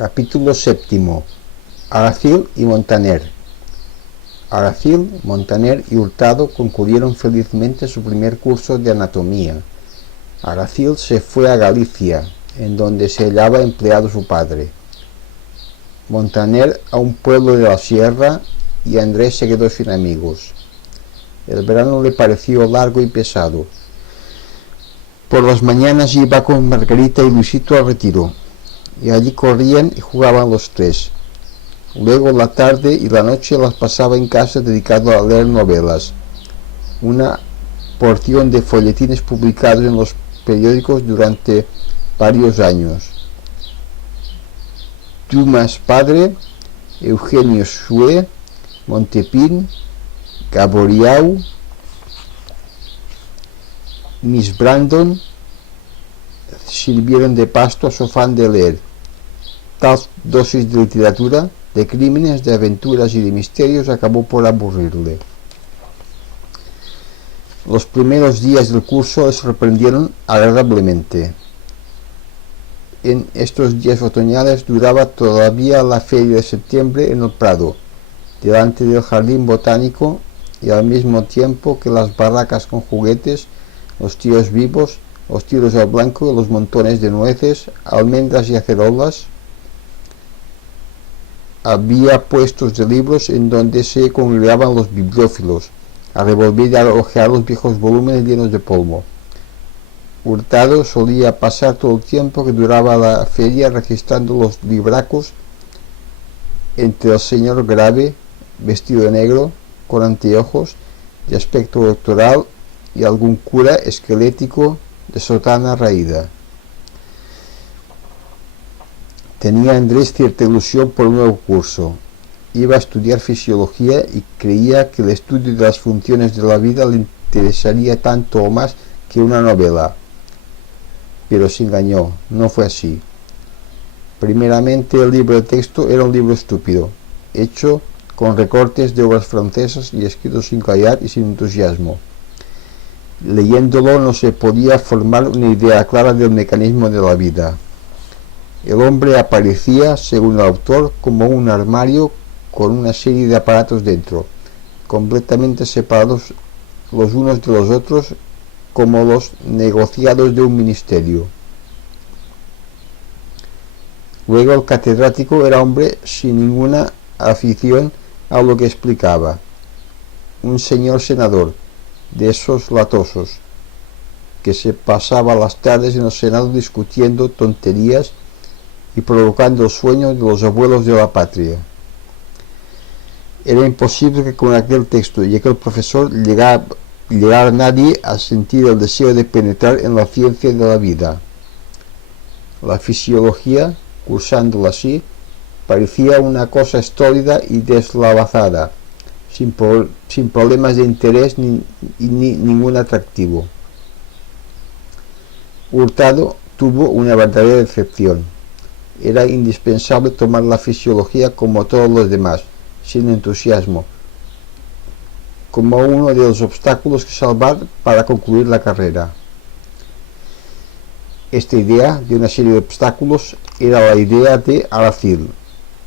Capítulo séptimo. Aracil y Montaner. Aracil, Montaner y Hurtado concluyeron felizmente su primer curso de anatomía. Aracil se fue a Galicia, en donde se hallaba empleado su padre. Montaner a un pueblo de la sierra, y Andrés se quedó sin amigos. El verano le pareció largo y pesado. Por las mañanas iba con Margarita y Luisito al retiro, y allí corrían y jugaban los tres. Luego la tarde y la noche las pasaba en casa dedicado a leer novelas, una porción de folletines publicados en los periódicos durante varios años. Dumas padre, Eugenio Sue, Montepín, Gaboriau, Miss Brandon sirvieron de pasto a su afán de leer. Tal dosis de literatura, de crímenes, de aventuras y de misterios acabó por aburrirle. Los primeros días del curso le sorprendieron agradablemente. En estos días otoñales duraba todavía la feria de septiembre en el Prado, delante del jardín botánico, y al mismo tiempo que las barracas con juguetes, los tíos vivos, los tiros al blanco y los montones de nueces, almendras y acerolas, había puestos de libros en donde se congregaban los bibliófilos, a revolver y a hojear los viejos volúmenes llenos de polvo. Hurtado solía pasar todo el tiempo que duraba la feria registrando los libracos entre el señor grave, vestido de negro, con anteojos, de aspecto doctoral, y algún cura esquelético de sotana raída. Tenía Andrés cierta ilusión por un nuevo curso. Iba a estudiar fisiología y creía que el estudio de las funciones de la vida le interesaría tanto o más que una novela. Pero se engañó, no fue así. Primeramente, el libro de texto era un libro estúpido, hecho con recortes de obras francesas y escrito sin callar y sin entusiasmo. Leyéndolo no se podía formar una idea clara del mecanismo de la vida. El hombre aparecía, según el autor, como un armario con una serie de aparatos dentro, completamente separados los unos de los otros, como los negociados de un ministerio. Luego el catedrático era hombre sin ninguna afición a lo que explicaba, un señor senador, de esos latosos, que se pasaba las tardes en el Senado discutiendo tonterías y provocando el sueño de los abuelos de la patria. Era imposible que con aquel texto y aquel profesor llegara nadie a sentir el deseo de penetrar en la ciencia de la vida. La fisiología, cursándola así, parecía una cosa estólida y deslavazada, sin problemas de interés ni ningún atractivo. Hurtado tuvo una verdadera decepción. Era indispensable tomar la fisiología como todos los demás, sin entusiasmo, como uno de los obstáculos que salvar para concluir la carrera. Esta idea de una serie de obstáculos era la idea de Aracil.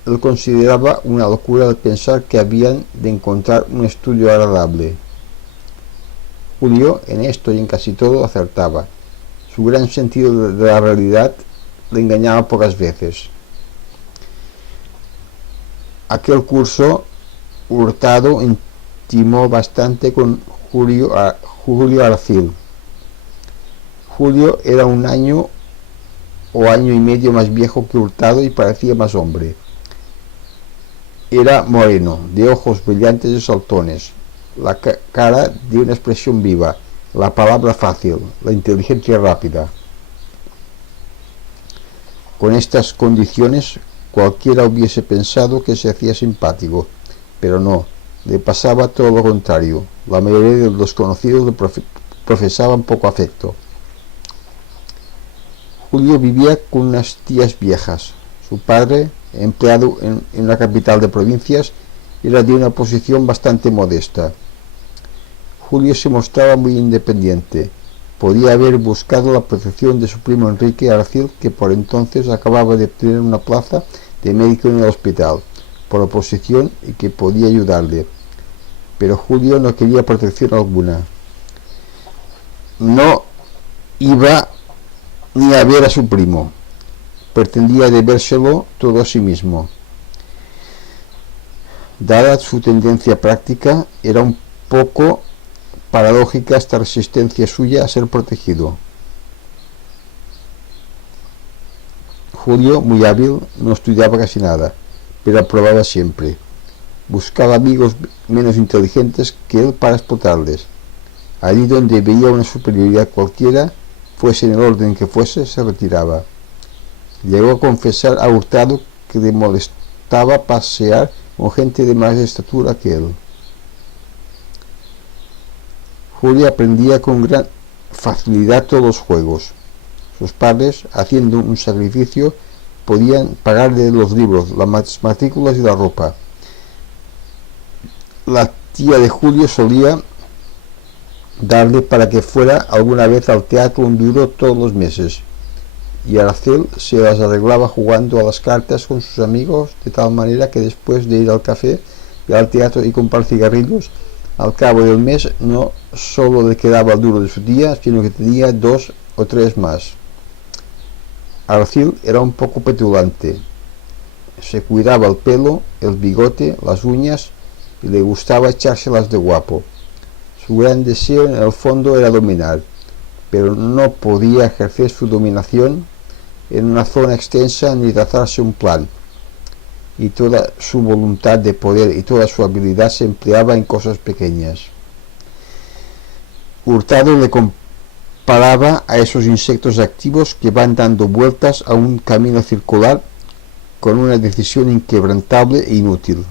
Él consideraba una locura el pensar que habían de encontrar un estudio agradable. Julio en esto y en casi todo acertaba. Su gran sentido de la realidad le engañaba pocas veces. Aquel curso Hurtado intimó bastante con Julio Aracil. Julio era un año o año y medio más viejo que Hurtado y parecía más hombre. Era moreno, de ojos brillantes y saltones, la cara de una expresión viva, la palabra fácil, la inteligencia rápida. Con estas condiciones cualquiera hubiese pensado que se hacía simpático, pero no, le pasaba todo lo contrario. La mayoría de los conocidos le profesaban poco afecto. Julio vivía con unas tías viejas. Su padre, empleado en la capital de provincias, era de una posición bastante modesta. Julio se mostraba muy independiente, podía haber buscado la protección de su primo Enrique Aracil, que por entonces acababa de obtener una plaza de médico en el hospital, por oposición, y que podía ayudarle. Pero Julio no quería protección alguna. No iba ni a ver a su primo. Pretendía debérselo todo a sí mismo. Dada su tendencia práctica, era un poco paradójica esta resistencia suya a ser protegido. Julio, muy hábil, no estudiaba casi nada, pero aprobaba siempre. Buscaba amigos menos inteligentes que él para explotarles. Allí donde veía una superioridad cualquiera, fuese en el orden que fuese, se retiraba. Llegó a confesar a Hurtado que le molestaba pasear con gente de más estatura que él. Julio aprendía con gran facilidad todos los juegos. Sus padres, haciendo un sacrificio, podían pagarle los libros, las matrículas y la ropa. La tía de Julio solía darle para que fuera alguna vez al teatro un duro todos los meses, y Aracel se las arreglaba jugando a las cartas con sus amigos, de tal manera que después de ir al café y al teatro y comprar cigarrillos, al cabo del mes no solo le quedaba el duro de su tía, sino que tenía 2 o 3 más. Aracil era un poco petulante, se cuidaba el pelo, el bigote, las uñas, y le gustaba echárselas de guapo. Su gran deseo en el fondo era dominar, pero no podía ejercer su dominación en una zona extensa ni trazarse un plan, y toda su voluntad de poder y toda su habilidad se empleaba en cosas pequeñas. Hurtado le comparaba a esos insectos activos que van dando vueltas a un camino circular con una decisión inquebrantable e inútil.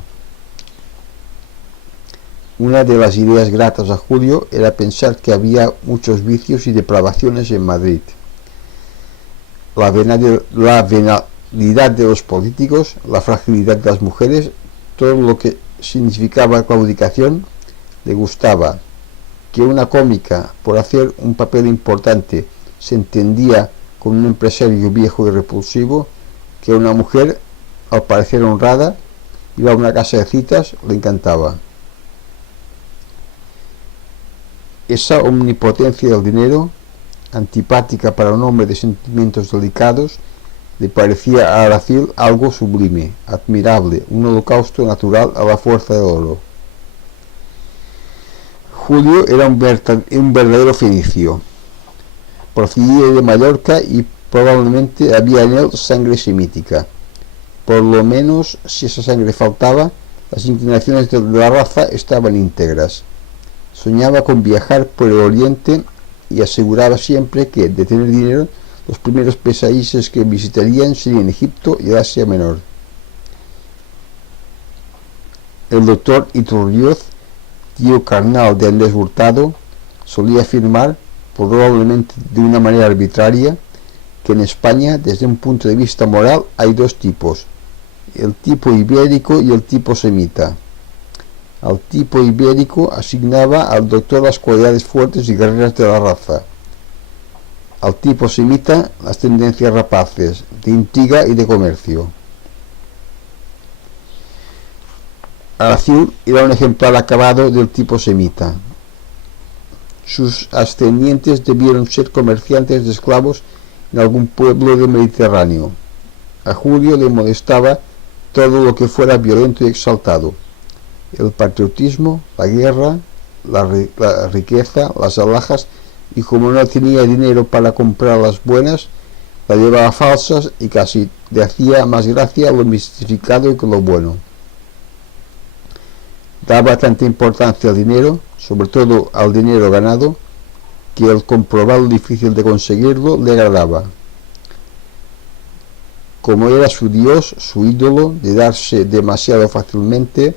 Una de las ideas gratas a Julio era pensar que había muchos vicios y depravaciones en Madrid. La venalidad de los políticos, la fragilidad de las mujeres, todo lo que significaba claudicación, le gustaba. Que una cómica, por hacer un papel importante, se entendía con un empresario viejo y repulsivo, que una mujer, al parecer honrada, iba a una casa de citas, le encantaba. Esa omnipotencia del dinero, antipática para un hombre de sentimientos delicados, le parecía a Aracil algo sublime, admirable, un holocausto natural a la fuerza del oro. Julio era un verdadero fenicio. Procedía de Mallorca y probablemente había en él sangre semítica. Por lo menos, si esa sangre faltaba, las inclinaciones de la raza estaban íntegras. Soñaba con viajar por el Oriente y aseguraba siempre que, de tener dinero, los primeros países que visitarían serían Egipto y Asia Menor. El doctor Iturrioz, tío carnal de Andrés Hurtado, solía afirmar, probablemente de una manera arbitraria, que en España, desde un punto de vista moral, hay 2 tipos, el tipo ibérico y el tipo semita. Al tipo ibérico asignaba al doctor las cualidades fuertes y guerreras de la raza. Al tipo semita las tendencias rapaces, de intriga y de comercio. Aracil era un ejemplar acabado del tipo semita. Sus ascendientes debieron ser comerciantes de esclavos en algún pueblo del Mediterráneo. A Julio le molestaba todo lo que fuera violento y exaltado. El patriotismo, la guerra, la riqueza, las alhajas, y como no tenía dinero para comprar las buenas, las llevaba falsas y casi le hacía más gracia lo mistificado que lo bueno. Daba tanta importancia al dinero, sobre todo al dinero ganado, que el comprobar lo difícil de conseguirlo le agradaba. Como era su dios, su ídolo, de darse demasiado fácilmente,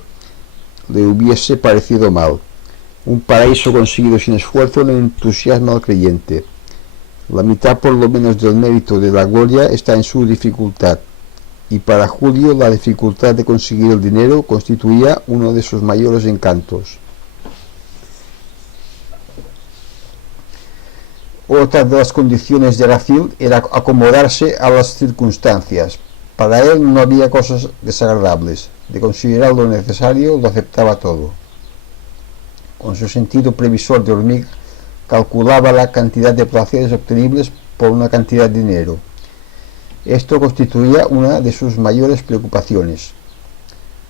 le hubiese parecido mal. Un paraíso conseguido sin esfuerzo no entusiasma al creyente. La mitad por lo menos del mérito de la gloria está en su dificultad, y para Julio la dificultad de conseguir el dinero constituía uno de sus mayores encantos. Otra de las condiciones de Aracil era acomodarse a las circunstancias. Para él no había cosas desagradables. De considerar lo necesario, lo aceptaba todo. Con su sentido previsor de hormiga, calculaba la cantidad de placeres obtenibles por una cantidad de dinero. Esto constituía una de sus mayores preocupaciones.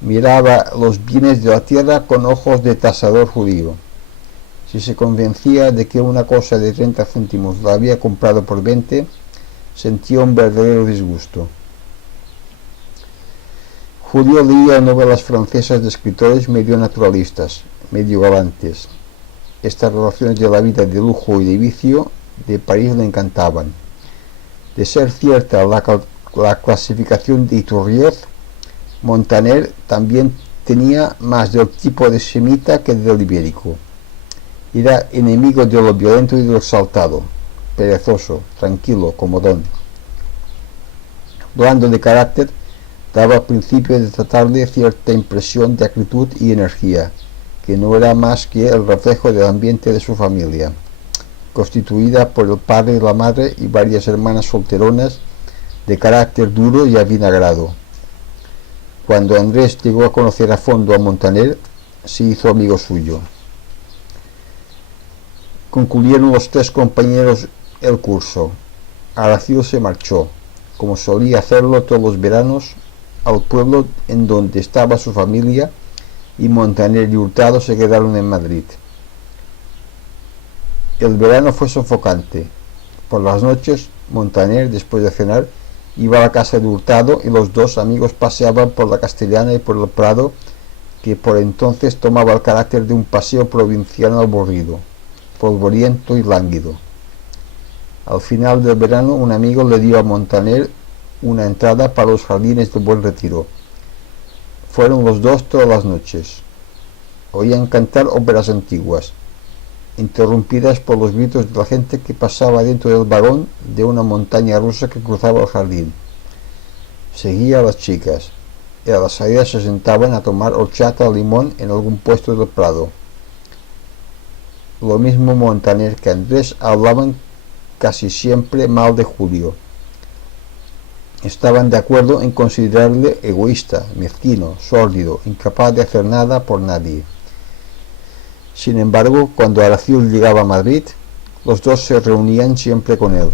Miraba los bienes de la tierra con ojos de tasador judío. Si se convencía de que una cosa de 30 céntimos la había comprado por 20, sentía un verdadero disgusto. Julio leía novelas francesas de escritores medio naturalistas, medio galantes. Estas relaciones de la vida de lujo y de vicio de París le encantaban. De ser cierta la clasificación de Iturrioz, Montaner también tenía más del tipo de semita que del ibérico. Era enemigo de lo violento y de lo exaltado, perezoso, tranquilo, comodón. Blando de carácter, daba al principio de tratarle cierta impresión de acritud y energía, que no era más que el reflejo del ambiente de su familia, constituida por el padre y la madre y varias hermanas solteronas de carácter duro y avinagrado. Cuando Andrés llegó a conocer a fondo a Montaner, se hizo amigo suyo. Concluyeron los tres compañeros el curso. Aracil se marchó, como solía hacerlo todos los veranos, al pueblo en donde estaba su familia, y Montaner y Hurtado se quedaron en Madrid. El verano fue sofocante. Por las noches, Montaner, después de cenar, iba a la casa de Hurtado y los dos amigos paseaban por la Castellana y por el Prado, que por entonces tomaba el carácter de un paseo provinciano aburrido, polvoriento y lánguido. Al final del verano, un amigo le dio a Montaner una entrada para los jardines del Buen Retiro. Fueron los dos todas las noches. Oían cantar óperas antiguas, interrumpidas por los gritos de la gente que pasaba dentro del vagón de una montaña rusa que cruzaba el jardín. Seguía a las chicas, y a la salida se sentaban a tomar horchata o limón en algún puesto del Prado. Lo mismo Montaner que Andrés hablaban casi siempre mal de Julio. Estaban de acuerdo en considerarle egoísta, mezquino, sórdido, incapaz de hacer nada por nadie. Sin embargo, cuando Aracil llegaba a Madrid, los dos se reunían siempre con él.